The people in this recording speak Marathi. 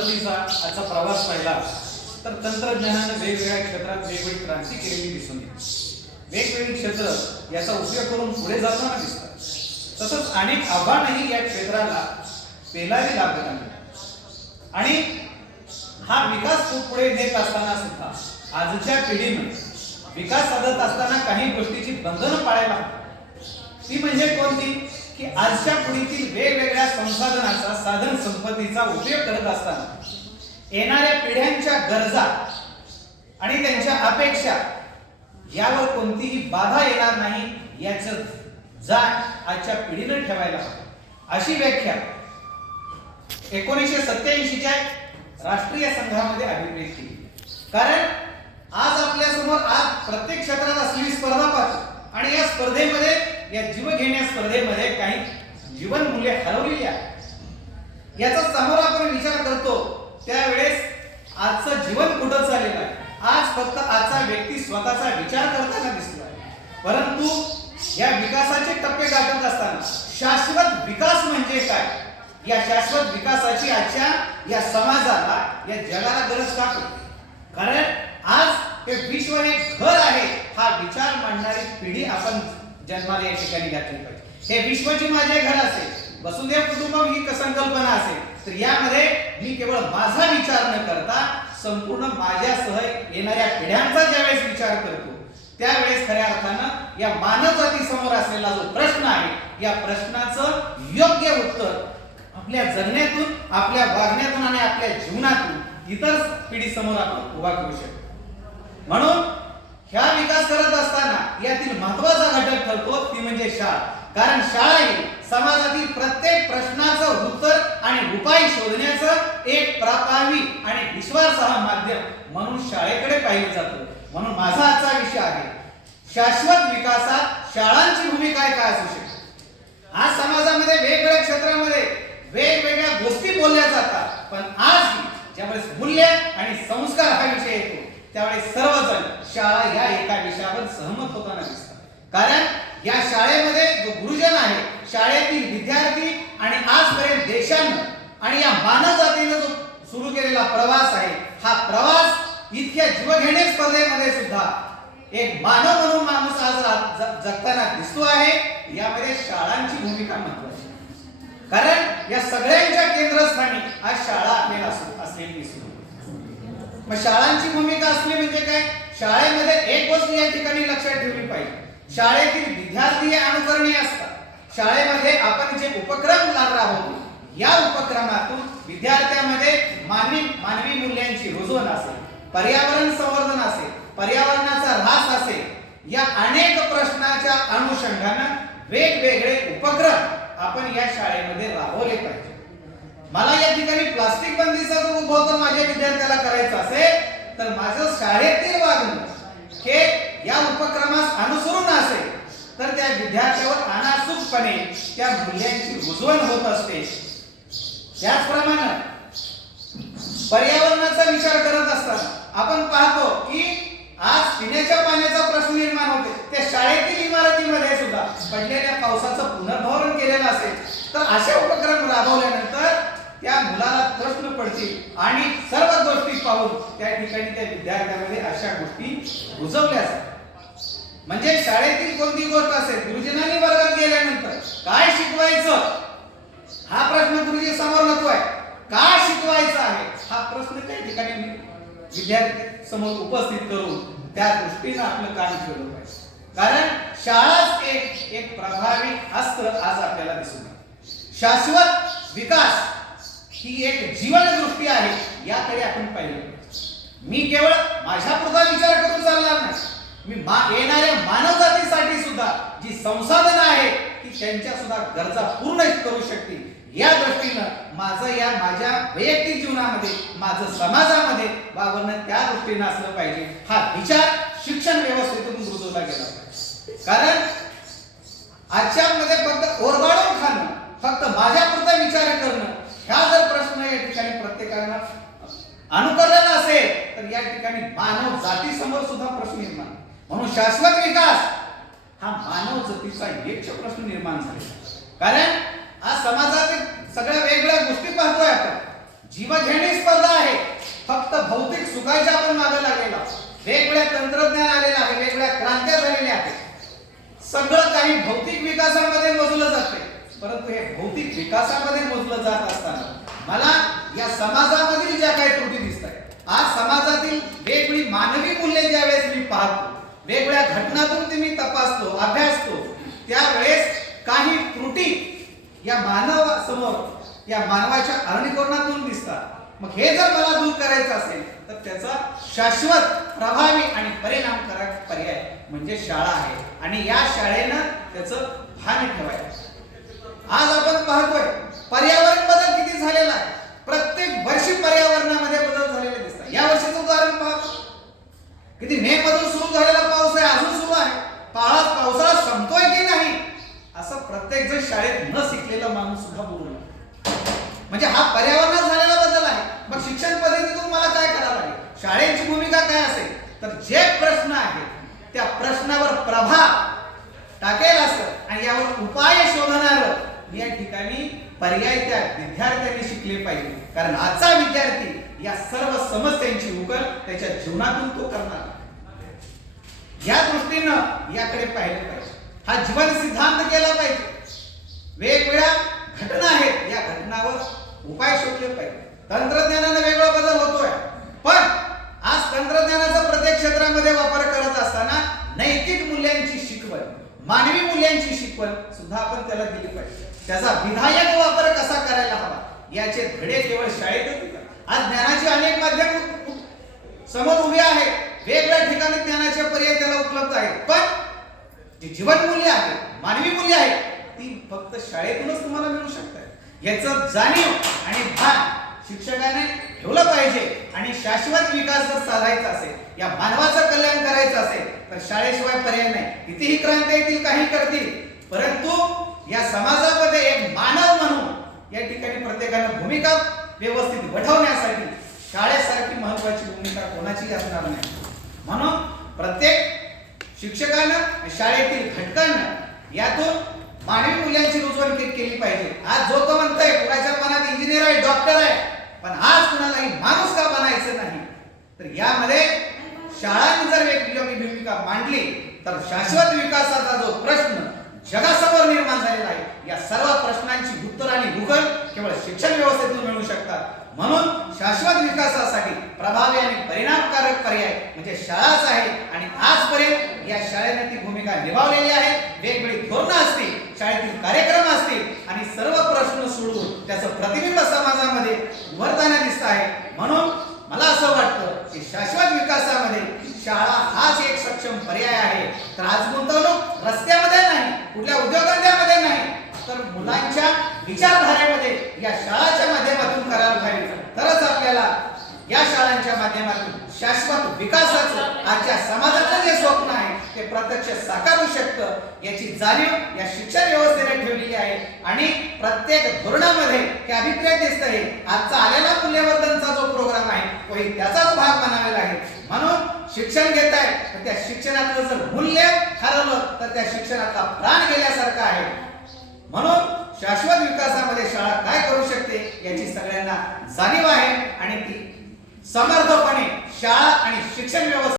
पद्धतीचा आजचा प्रवास पाहिला तर तंत्रज्ञानाने वेगवेगळ्या क्षेत्रात वेगवेगळी क्रांती केलेली दिसून येते. वेगवेगळी क्षेत्र याचा उपयोग करून पुढे जाताना दिसतात. तसंच अनेक आव्हानही या क्षेत्राला पेलावी लागत आहेत. आणि हा विकास खूप पुढे नेत असताना सुद्धा आजच्या पिढीने विकास साधत असताना काही गोष्टीची बंधनं पाळायला ती म्हणजे कोणती? की आजच्या पिढीतील वेगवेगळ्या संसाधनाचा साधन संपत्तीचा उपयोग करत असताना येणाऱ्या पिढ्यांच्या गरजा आणि त्यांच्या अपेक्षा यावर कोणतीही बाधा येणार नाही याचं जाण आजच्या पिढीनं ठेवायला हवं. अशी व्याख्या एकोणीसशे सत्याऐंशीच्या राष्ट्रीय संघामध्ये अभिप्रेत केली. कारण आज आपल्यासमोर आज प्रत्येक क्षेत्रात असलेली स्पर्धा पाहतो आणि या स्पर्धेमध्ये या जीव घेण्या स्पर्धेमध्ये काही जीवन मूल्य हरवलेली आहे. याचा समोर आपण विचार करतो त्यावेळेस आजचं जीवन कुठं चाललेलं आहे? आज फक्त आजचा व्यक्ती स्वतःचा विचार करताना दिसतो परंतु या विकासाचे टप्पे गाठत असताना शाश्वत विकास म्हणजे काय? या शाश्वत विकासाची आजच्या या समाजाला या जगाला गरज का कारण आज हे विश्व हे घर आहे हा विचार मांडणारी पिढी आपण जन्माला या ठिकाणी घातली पाहिजे. हे विश्वची माझे घर असेल वसुदेव कुटुंबम ही संकल्पना असेल तर यामध्ये मी केवळ माझा विचार न करता संपूर्ण माझ्यासह येणाऱ्या पिढ्यांचा ज्यावेळेस विचार करतो त्यावेळेस खऱ्या अर्थानं या मानव जातीसमोर असलेला जो प्रश्न आहे या प्रश्नाचं योग्य उत्तर आपल्या जगण्यातून आपल्या वागण्यातून आणि आपल्या जीवनातून इतर पिढी समोर आपण उभा करू शकतो. म्हणून ह्या विकास करत असताना यातील महत्त्वाचा घटक ठरतो ती म्हणजे शाळा. कारण शाळा ही समाजातील प्रत्येक प्रश्नाचं उत्तर आणि उपाय शोधण्याचं एक प्रभावी आणि विश्वासार्ह माध्यम म्हणून शाळेकडे पाहिलं जातं. म्हणून माझा आजचा विषय आहे शाश्वत विकासात शाळांची भूमिका काय काय असू शकते? आज समाजामध्ये वेगवेगळ्या क्षेत्रामध्ये वेगवेगळ्या गोष्टी बोलल्या जातात पण आज ज्यावेळेस मूल्य आणि संस्कार हा विषय येतो त्यावेळेस सर्वजण शाळा या एका विषयावर सहमत होताना दिसतात कारण या शाळेमध्ये जो गुरुजन आहे शाळेतील विद्यार्थी आणि आजपर्यंत देशानं आणि मानव जातीनं जो सुरू केलेला प्रवास आहे हा प्रवास इतक्या जीवघेणे स्पर्धेमध्ये सुद्धा एक मानव म्हणून माणूस आज जगताना दिसतो आहे. यामध्ये शाळांची भूमिका महत्वाची कारण या सगळ्यांच्या केंद्रस्थानी आज शाळा आपल्याला असलेली दिसतो. मग शाळांची भूमिका असली म्हणजे काय? शाळेमध्ये एक गोष्ट या ठिकाणी लक्षात ठेवली पाहिजे. शाळेतील विद्यार्थी हे अनुकरणीय असतात. शाळेमध्ये आपण जे उपक्रम ला- राबवतो या उपक्रमातून विद्यार्थ्यांमध्ये मानवी मानवी मूल्यांची रुजवण असेल पर्यावरण संवर्धन असेल पर्यावरणाचा ऱ्हास असेल या अनेक प्रश्नाच्या अनुषंगानं वेगवेगळे उपक्रम आपण या शाळेमध्ये राबवले पाहिजे. मला या ठिकाणी प्लास्टिक बंदीचा जर उद्बोधन माझ्या विद्यार्थ्याला करायचं असेल तर माझं शाळेतील वागणूक हे या उपक्रमास अनुसरून असेल तर त्या विद्यार्थ्यावर अनासूकपणे त्या मूल्यांची रुजवण होत असते. त्याचप्रमाणे पर्यावरणाचा विचार करत असताना आपण पाहतो की आज पिण्याच्या पाण्याचा प्रश्न निर्माण होते त्या शाळेतील इमारतीमध्ये सुद्धा पडलेल्या पावसाचं पुनर्भरण केलेलं असेल. तर असे उपक्रम राबवल्यानंतर त्या मुलाला प्रश्न पडतील आणि सर्व गोष्टी पाहून त्या ठिकाणी त्या विद्यार्थ्यांमध्ये अशा गोष्टी रुजवल्या जातात. म्हणजे शाळेतील कोणती गोष्ट असेल? गुरुजनांनी वर्गात गेल्यानंतर काय शिकवायचं? समोर नको आहे का शिकवायचं आहे? हा प्रश्न त्या ठिकाणी विद्यार्थी समोर उपस्थित करून त्या दृष्टीनं आपलं काम केलं पाहिजे. कारण शाळाच एक एक प्रभावी अस्त्र आज आपल्याला दिसून शाश्वत विकास ही एक जीवन दृष्टी आहे याकडे आपण पाहिलं मी केवळ माझ्या पुरता विचार करून चालणार नाही. मी मा येणाऱ्या मानव जातीसाठी सुद्धा जी संसाधनं आहेत की त्यांच्या सुद्धा गरजा पूर्ण करू शकतील. या दृष्टीनं माझं या माझ्या वैयक्तिक जीवनामध्ये माझं समाजामध्ये वावरणं त्या दृष्टीनं असलं पाहिजे. हा विचार शिक्षण व्यवस्थेतून रुजवला गेला पाहिजे. कारण आजच्या मध्ये फक्त ओरबाडून खाणं फक्त माझ्यापुरता विचार करणं ह्या जर प्रश्न या ठिकाणी प्रत्येकानं अनुकरण असेल तर या ठिकाणी मानव जातीसमोर सुद्धा प्रश्न निर्माण म्हणून शाश्वत विकास हा मानव जातीचा यक्ष प्रश्न निर्माण झालेला कारण आज समाजातील सगळ्या वेगवेगळ्या गोष्टी पाहतोय आपण. जीवघेणी स्पर्धा आहे. फक्त भौतिक सुखाच्या आपण मागे लागलेला वेगवेगळ्या तंत्रज्ञान आलेलं आहे वेगवेगळ्या क्रांत्या झालेल्या आहेत. सगळं काही भौतिक विकासामध्ये मोजलं जाते परंतु हे भौतिक विकासामध्ये मोजलं जात असताना मला या समाजामधील ज्या काही त्रुटी दिसत आहेत आज समाजातील वेगवेगळी मानवी मूल्ये ज्यावेळेस वेगवेगळ्या घटनातून ते मी तपासतो अभ्यासतो. त्यावेळेस काही त्रुटी या मानवासमोर या मानवाच्या अरणीकोरणातून दिसतात. मग हे जर मला दूर करायचं असेल तर त्याचा शाश्वत प्रभावी आणि परिणामकारक पर्याय म्हणजे शाळा आहे. आणि या शाळेनं त्याचं भान ठेवायचं. आज आपण पाहतोय पर्यावरण बदल किती झालेला आहे. प्रत्येक वर्षी पर्यावरणामध्ये बदल झालेले दिसतात. या वर्षीचं उदाहरण पाहतो किती मे बदल सुरू झाले पाऊस आहे अजून सुरू आहे पाळा पावसाळा संपतोय की नाही असं प्रत्येक जण शाळेत न शिकलेला माणूस सुद्धा बोलू लागला. म्हणजे हा पर्यावरणात झालेला बदल आहे मग शिक्षण पद्धतीतून मला काय करावं लागेल? शाळेची भूमिका काय असेल? तर जे प्रश्न आहेत त्या प्रश्नावर प्रभाव टाकेल असं आणि यावर उपाय शोधणार या ठिकाणी पर्याय त्या विद्यार्थ्यांनी शिकले पाहिजे. कारण आजचा विद्यार्थी या सर्व समस्यांची उकल त्याच्या जीवनातून तो करणार. या दृष्टीनं याकडे पाहिलं पाहिजे. हा जीवन सिद्धांत केला पाहिजे. वेगवेगळ्या घटना आहेत. या घटनावर उपाय शोधले पाहिजे. तंत्रज्ञानाने वेगळा बदल होतोय. पण आज तंत्रज्ञानाचा प्रत्येक क्षेत्रामध्ये वापर करत असताना नैतिक मूल्यांची शिकवण मानवी मूल्यांची शिकवण सुद्धा आपण त्याला दिली पाहिजे. त्याचा विधायक वापर कसा करायला हवा याचे धडे केवळ शाळेतच आज ज्ञानाची अनेक माध्यम समोर उभे आहेत. वेगवेगळ्या ठिकाणी ज्ञानाचे पर्याय त्याला उपलब्ध आहेत. पण जी जीवन मूल्य आहे मानवी मूल्य आहे ती फक्त शाळेतूनच तुम्हाला मिळू शकतात याचं जाणीव आणि भान शिक्षकाने ठेवलं पाहिजे आणि शाश्वत विकास जर साधायचा असेल या मानवाचं कल्याण करायचं असेल तर शाळेशिवाय पर्याय नाही. कितीही क्रांती येतील काही करतील परंतु या समाजामध्ये एक मानव म्हणून या ठिकाणी प्रत्येकानं भूमिका व्यवस्थित वठवण्यासाठी शाळेसारखी महत्वाची भूमिका कोणाची असणार नाही. म्हणून प्रत्येक शिक्षकांना शाळेतील घटकांना यातून मानवी मुलांची रुजवण केली पाहिजे. आज जो तो म्हणतोय कुणाच्या मनात इंजिनियर आहे डॉक्टर आहे पण आज कुणालाही माणूस का बनायचं नाही? तर यामध्ये शाळांनी जर वेगवेगळी भूमिका मांडली तर शाश्वत विकासाचा जो प्रश्न जगासमोर निर्माण झालेला आहे. या सर्व प्रश्नांची उत्तर आणि उकल केवळ शिक्षण व्यवस्थेतून मिळू शकतात. म्हणून शाश्वत विकासासाठी प्रभावी आणि परिणामकारक पर्याय म्हणजे शाळाच आहे. आणि आजपर्यंत या शाळेने ती भूमिका निभावलेली आहे. वेगवेगळी धोरणं असतील शाळेतील कार्यक्रम असतील आणि सर्व प्रश्न सोडवून त्याचं प्रतिबिंब समाजामध्ये उभरताना दिसत आहे. म्हणून मला असं वाटतं की शाश्वत विकासामध्ये शाळा हाच एक सक्षम पर्याय आहे. तर आज गुंतवणूक रस्त्यामध्ये नाही. कुठल्या उद्योगधंद्यामध्ये नाही तर मुलांच्या विचारधारेमध्ये या शाळाच्या माध्यमातून करायला पाहिजे तरच आपल्याला या शाळांच्या माध्यमातून शाश्वत विकासाचं आजच्या समाजाचं जे स्वप्न आहे ते प्रत्यक्ष साकारू शकतं याची जाणीव या शिक्षण व्यवस्थेने ठेवलेली आहे. आणि प्रत्येक धोरणामध्ये हे अभिप्राय दिसत आहे आजचा आलेला मूल्यवर्धनचा जो प्रोग्राम आहे तोही त्याचाच भाग म्हणा शिक्षण घेत आहे तर त्या शिक्षणातलं जर मूल्य हरवलं तर त्या शिक्षणाचा प्राण गेल्यासारखा आहे. म्हणून शाश्वत विकासामध्ये शाळा काय करू शकते याची सगळ्यांना जाणीव आहे आणि ती समर्थपणे शाळा आणि शिक्षण व्यवस्था